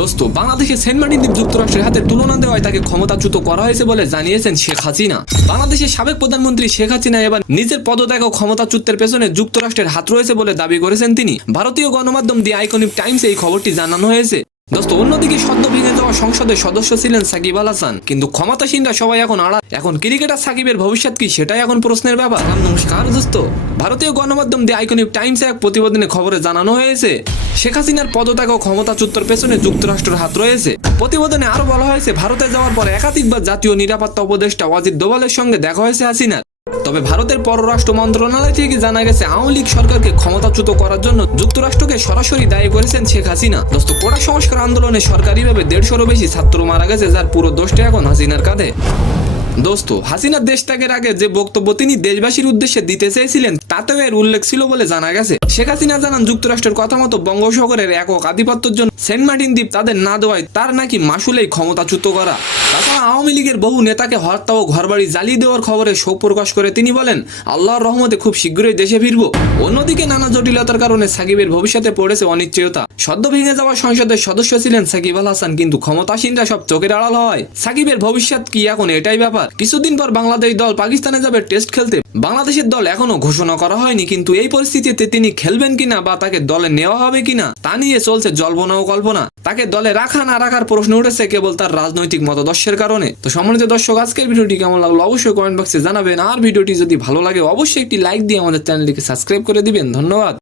দোস্ত, বাংলাদেশে Saint Martin দ্বীপ যুক্তরাষ্ট্রের হাতে তুলনা দেওয়ায় তাকে ক্ষমতাচ্যুত করা হয়েছে বলে জানিয়েছেন শেখ হাসিনা। বাংলাদেশের সাবেক প্রধানমন্ত্রী শেখ হাসিনা এবার নিজের পদত্যাগ ও ক্ষমতাচ্যুতের পেছনে যুক্তরাষ্ট্রের হাত রয়েছে বলে দাবি করেছেন তিনি। ভারতীয় গণমাধ্যম দি আইকনিক টাইমসে এই খবরটি জানানো হয়েছে। দোস্ত, অন্যদিকে সদ্য ভেঙে যাওয়া সংসদের সদস্য ছিলেন সাকিব আল হাসান, কিন্তু ক্ষমতাসীনরা সবাই এখন আড়াল। এখন ক্রিকেটার সাকিবের ভবিষ্যৎ কি, সেটাই এখন প্রশ্নের ব্যাপার। নমস্কার দোস্ত, ভারতীয় গণমাধ্যম দি আইকনিক টাইমসে এক প্রতিবেদনে খবরে জানানো হয়েছে শেখ হাসিনার পদত্যাগ ও ক্ষমতাচ্যুতের পেছনে যুক্তরাষ্ট্রের হাত রয়েছে। প্রতিবেদনে আরো বলা হয়েছে, ভারতে যাওয়ার পর একাধিকবার জাতীয় নিরাপত্তা উপদেষ্টা ওয়াজিদ দোভালের সঙ্গে দেখা হয়েছে হাসিনার। তবে ভারতের পররাষ্ট্র মন্ত্রণালয় থেকে জানা গেছে, আওয়ামী লীগ সরকারকে ক্ষমতাচ্যুত করার জন্য যুক্তরাষ্ট্রকে সরাসরি দায়ী করেছেন শেখ হাসিনা। দোস্ত, কোটা সংস্কার আন্দোলনে সরকারিভাবে 150-রও বেশি ছাত্র মারা গেছে, যার পুরো দোষটা এখন হাসিনার কাঁধে। দোস্ত, হাসিনার দেশ ত্যাগের আগে যে বক্তব্য তিনি দেশবাসীর উদ্দেশ্যে দিতে চেয়েছিলেন তাতেও এর উল্লেখ ছিল বলে জানা গেছে। শেখ হাসিনা জানান, যুক্তরাষ্ট্রের কথা মতো বঙ্গোপসাগরের একক আধিপত্যের জন্য সেন্ট মার্টিন দ্বীপ তাদের না দেওয়ায় তার নাকি মাসুলেই ক্ষমতাচ্যুত করা। তাছাড়া আওয়ামী লীগের বহু নেতাকে হত্যা ও ঘরবাড়ি জ্বালিয়ে দেওয়ার খবরে শোক প্রকাশ করে তিনি বলেন, আল্লাহর রহমতে খুব শীঘ্রই দেশে ফিরব। অন্যদিকে নানা জটিলতার কারণে সাকিবের ভবিষ্যতে পড়েছে অনিশ্চয়তা। সদ্য ভেঙে যাওয়া সংসদের সদস্য ছিলেন সাকিব আল হাসান, কিন্তু ক্ষমতাসীনরা সব চোখের আড়াল হয়। সাকিবের ভবিষ্যৎ কি, এখন এটাই ব্যাপার। কিছুদিন পর বাংলাদেশ দল পাকিস্তানে যাবে টেস্ট খেলতে। বাংলাদেশের দল এখনো ঘোষণা করা হয়নি, কিন্তু এই পরিস্থিতিতে তিনি খেলবেন কিনা বা তাকে দলে নেওয়া হবে কিনা তা নিয়ে চলছে জল্পনা ও কল্পনা। তাকে দলে রাখা না রাখার প্রশ্ন উঠেছে কেবল তার রাজনৈতিক মতাদর্শের কারণে। তো সম্মানিত দর্শক, আজকের ভিডিওটি কেমন লাগলো অবশ্যই কমেন্ট বক্সে জানাবেন। আর ভিডিওটি যদি ভালো লাগে অবশ্যই একটি লাইক দিয়ে আমাদের চ্যানেলটিকে সাবস্ক্রাইব করে দিবেন। ধন্যবাদ।